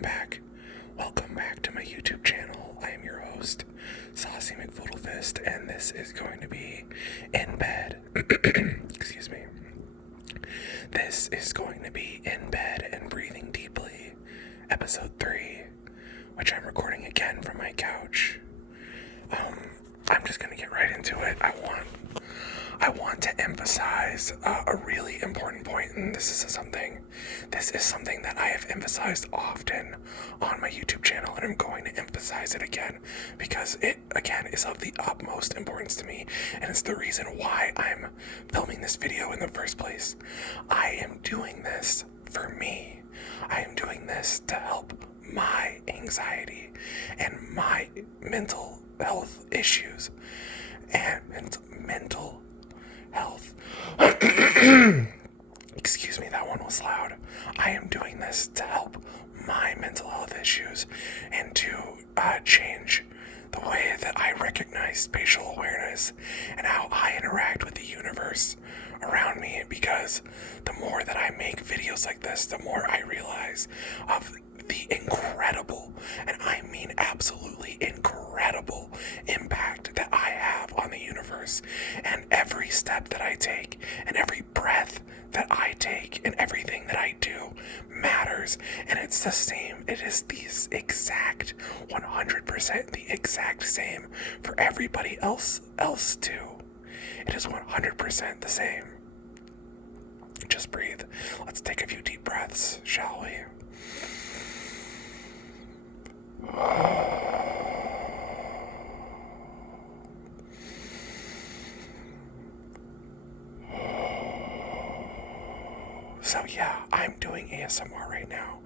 Welcome back. Welcome back to my YouTube channel. I am your host, Saucy McFoodlefist, and this is going to be in bed. Excuse me. This is going to be in bed and breathing deeply, episode 3, which I'm recording again from my couch. I'm just gonna get right into it. I want to emphasize a really important point, and this is something that I have emphasized often on my YouTube channel, and I'm going to emphasize it again because it, again, is of the utmost importance to me, and it's the reason why I'm filming this video in the first place. I am doing this for me. I am doing this to help my anxiety and my mental health issues and mental health. Excuse me, that one was loud. I am doing this to help my mental health issues and to change the way that I recognize spatial awareness and how I interact with the universe around me, because the more that I make videos like this, the more I realize of the incredible, and I mean absolutely incredible, impact that I have on the universe. And every step that I take, and every breath that I take, and everything that I do matters. And it's the same. It is the exact 100% the exact same for everybody else too. It is 100% the same. Just breathe. Let's take a few deep breaths, shall we? So yeah, I'm doing A.S.M.R right now,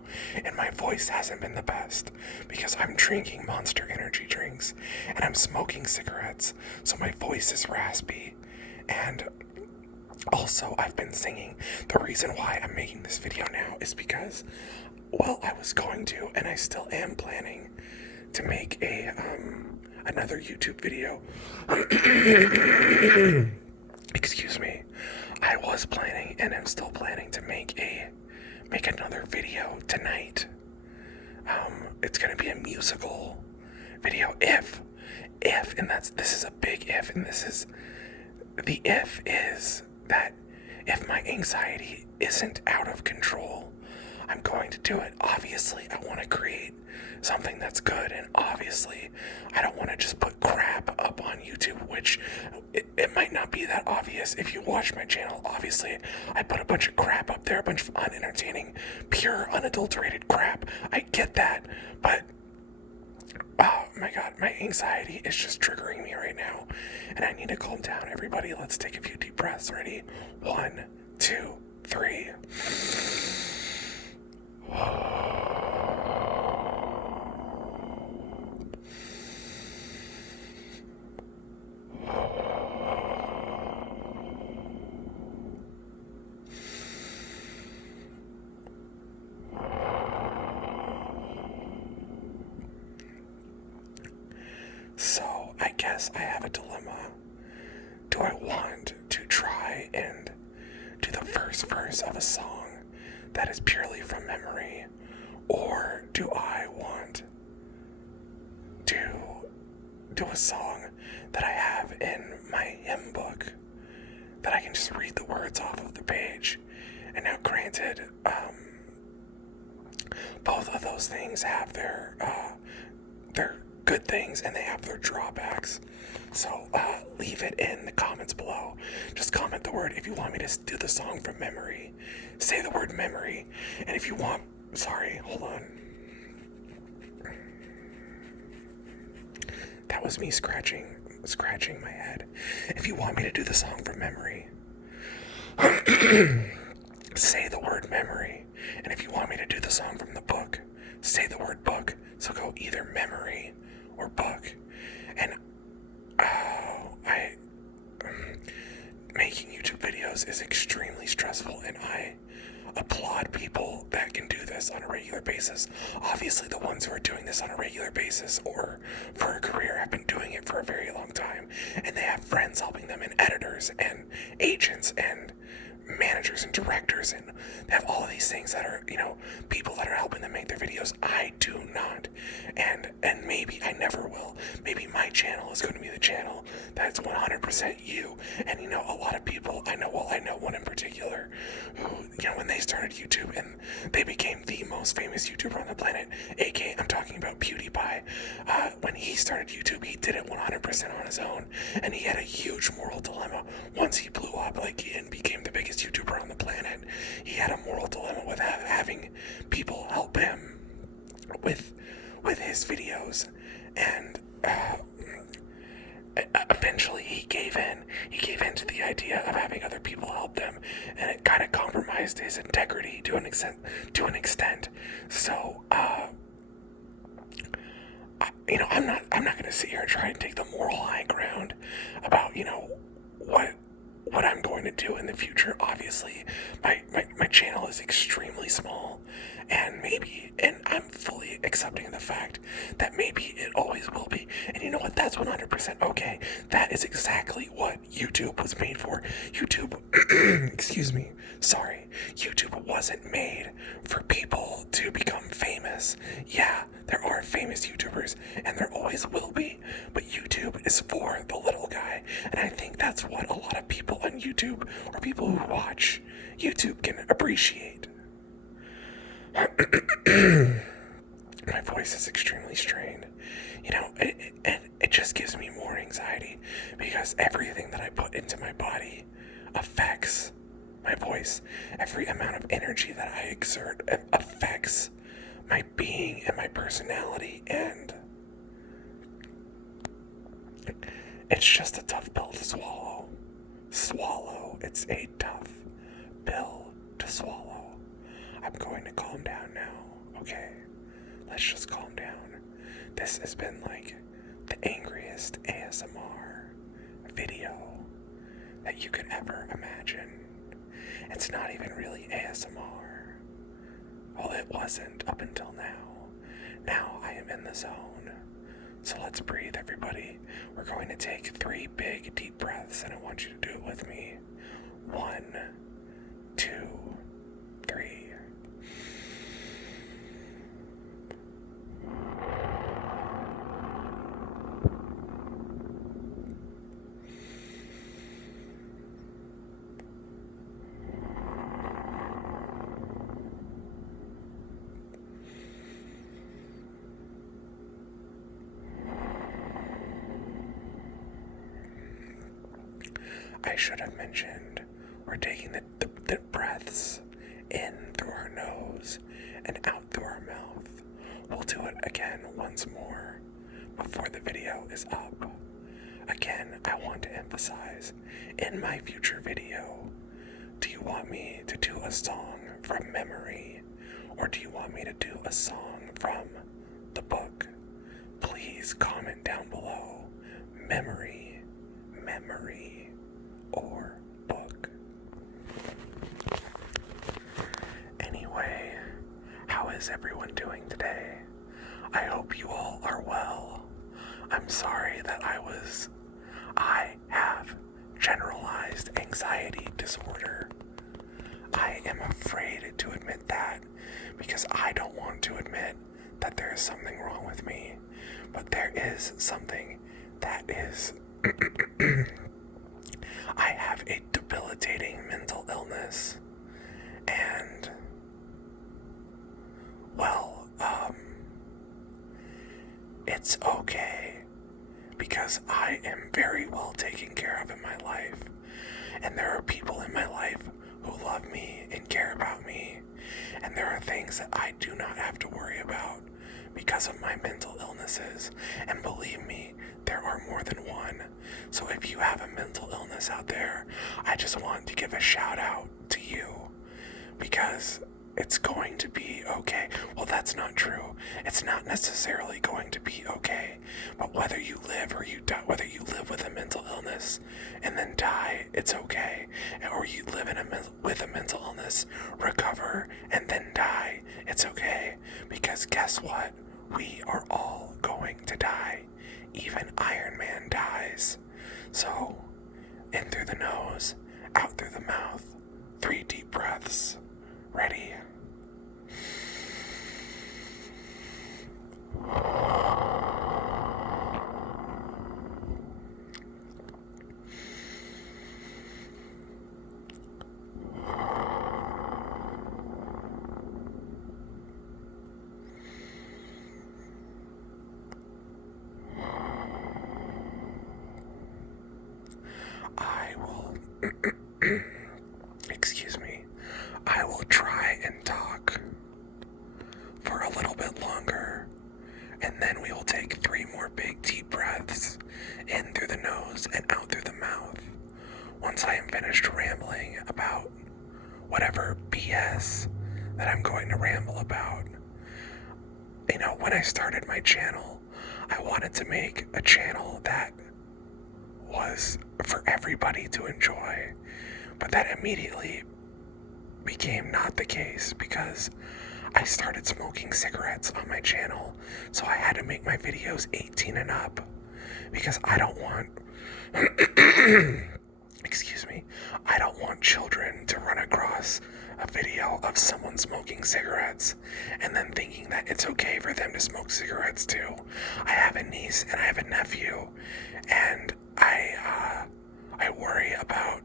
and my voice hasn't been the best because I'm drinking Monster energy drinks and I'm smoking cigarettes, so my voice is raspy. And also, I've been singing. The reason why I'm making this video now is because, well, I was going to, and I still am planning to make another YouTube video. Excuse me. I was planning, and I'm still planning to make another video tonight. It's gonna be a musical video if, and this is a big if, and the if is that if my anxiety isn't out of control, I'm going to do it. Obviously, I want to create something that's good, and obviously, I don't want to just put crap up on YouTube, which it might not be that obvious if you watch my channel. Obviously, I put a bunch of crap up there, a bunch of unentertaining, pure, unadulterated crap. I get that, but oh my god, my anxiety is just triggering me right now, and I need to calm down. Everybody, let's take a few deep breaths. Ready? 1, 2, 3. So, I guess I have a dilemma. Do I want to try and do the first verse of a song that is purely from memory, or do I want to do a song that I have in my hymn book that I can just read the words off of the page? And now, granted, both of those things have their good things and they have their drawbacks. So leave it in the comments below. Just comment the word if you want me to do the song from memory. Say the word memory. And if you want, sorry, hold on. That was me scratching my head. If you want me to do the song from memory, say the word memory. And if you want me to do the song from the book, say the word book. So go either memory or book. And making YouTube videos is extremely stressful, and I applaud people that can do this on a regular basis. Obviously, the ones who are doing this on a regular basis or for a career have been doing it for a very long time, and they have friends helping them, and editors and agents and managers and directors, and they have all of these things that are, people that are helping them make their videos. I do not. And maybe I never will. Maybe my channel is going to be the channel that's 100% you. And a lot of people, I know one in particular who, when they started YouTube and they became the most famous YouTuber on the planet, aka I'm talking about PewDiePie. When he started YouTube, he did it 100% on his own, and he had a huge moral dilemma. Once he blew up and became the biggest YouTuber on the planet, he had a moral dilemma with having people help him with his videos, and eventually he gave in. He gave in to the idea of having other people help them, and it kind of compromised his integrity to an extent. So, I'm not going to sit here and try and take the moral high ground about what I'm going to do in the future. Obviously, my channel is extremely small, and I'm fully accepting the fact that maybe it always will be. And you know what? That's 100% okay. That is exactly what YouTube was made for. YouTube, excuse me, sorry. YouTube wasn't made for people to become famous. Yeah, there are famous YouTubers, and there always will be, but YouTube is for the little guy, and I think that's what a lot of people on YouTube, or people who watch YouTube, can appreciate. My voice is extremely strained, and it just gives me more anxiety, because everything that I put into my body affects my voice. Every amount of energy that I exert affects my being and my personality, and it's just a tough pill to swallow. It's a tough pill to swallow. I'm going to calm down now, okay? Let's just calm down. This has been like the angriest ASMR video that you could ever imagine. It's not even really ASMR. Well, it wasn't up until now. Now I am in the zone. So let's breathe, everybody. We're going to take 3 big, deep breaths, and I want you to do it with me. 1, 2, 3. I should have mentioned we're taking the breaths in through our nose and out through our mouth. We'll do it again once more before the video is up. Again, I want to emphasize, in my future video, do you want me to do a song from memory, or do you want me to do a song from the book? Please comment down below. Memory, or book. Anyway, how is everyone doing today? I hope you all are well. I'm sorry that I have generalized anxiety disorder. I am afraid to admit that because I don't want to admit that there is something wrong with me, but there is something that is I have a debilitating mental illness, and, well, it's okay, because I am very well taken care of in my life, and there are people in my life who love me and care about me, and there are things that I do not have to worry about because of my mental illnesses, and believe me, there are more than one. So if you have a mental illness out there, I just want to give a shout out to you, because it's going to be okay. Well, that's not true. It's not necessarily going to be okay, but whether you live or you die, whether you live with a mental illness and then die, it's okay, or you live with a mental illness, recover, and then die, it's okay, because guess what? We are all going to die. Even Iron Man dies. So, in through the nose, out through the mouth, 3 deep breaths. Ready? I will, excuse me, I will try and talk for a little bit longer, and then we will take 3 more big deep breaths in through the nose and out through the mouth. Once I am finished rambling about whatever BS that I'm going to ramble about. You know, when I started my channel, I wanted to make a channel that was for everybody to enjoy, but that immediately became not the case because I started smoking cigarettes on my channel, so I had to make my videos 18 and up because I don't want excuse me, I don't want children to run across a video of someone smoking cigarettes and then thinking that it's okay for them to smoke cigarettes too. I have a niece and I have a nephew, and I worry about,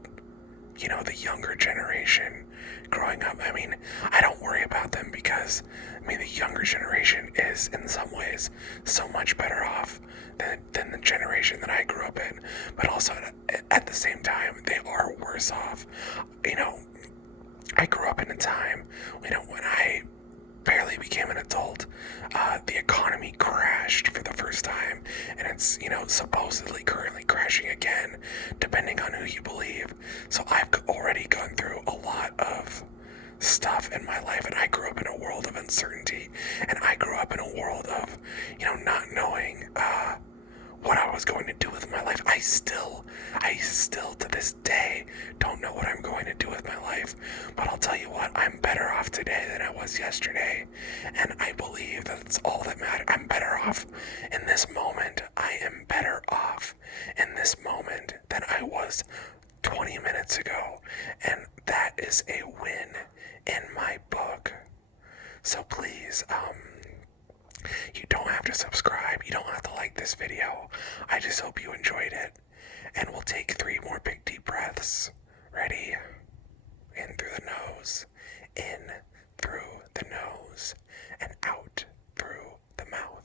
you know, the younger generation growing up. I mean, I don't worry about them because, I mean, the younger generation is in some ways so much better off than the generation that I grew up in. But also at the same time, they are worse off. You know, I grew up in a time, you know, when I barely became an adult, the economy crashed for the first time, and it's, you know, supposedly currently crashing again, depending on who you believe. So I've already gone through a lot of stuff in my life, and I grew up in a world of uncertainty, and I grew up in a world of, you know, not knowing, what I was going to do with my life. I still to this day don't know what I'm going to do with my life, but I'll tell you what, I'm better off today than I was yesterday, and I believe that's all that matters. I'm better off in this moment. I am better off in this moment than I was 20 minutes ago, and that is a win in my book. So please, you don't have to subscribe. You don't have to like this video. I just hope you enjoyed it. And we'll take 3 more big deep breaths. Ready? In through the nose. In through the nose. And out through the mouth.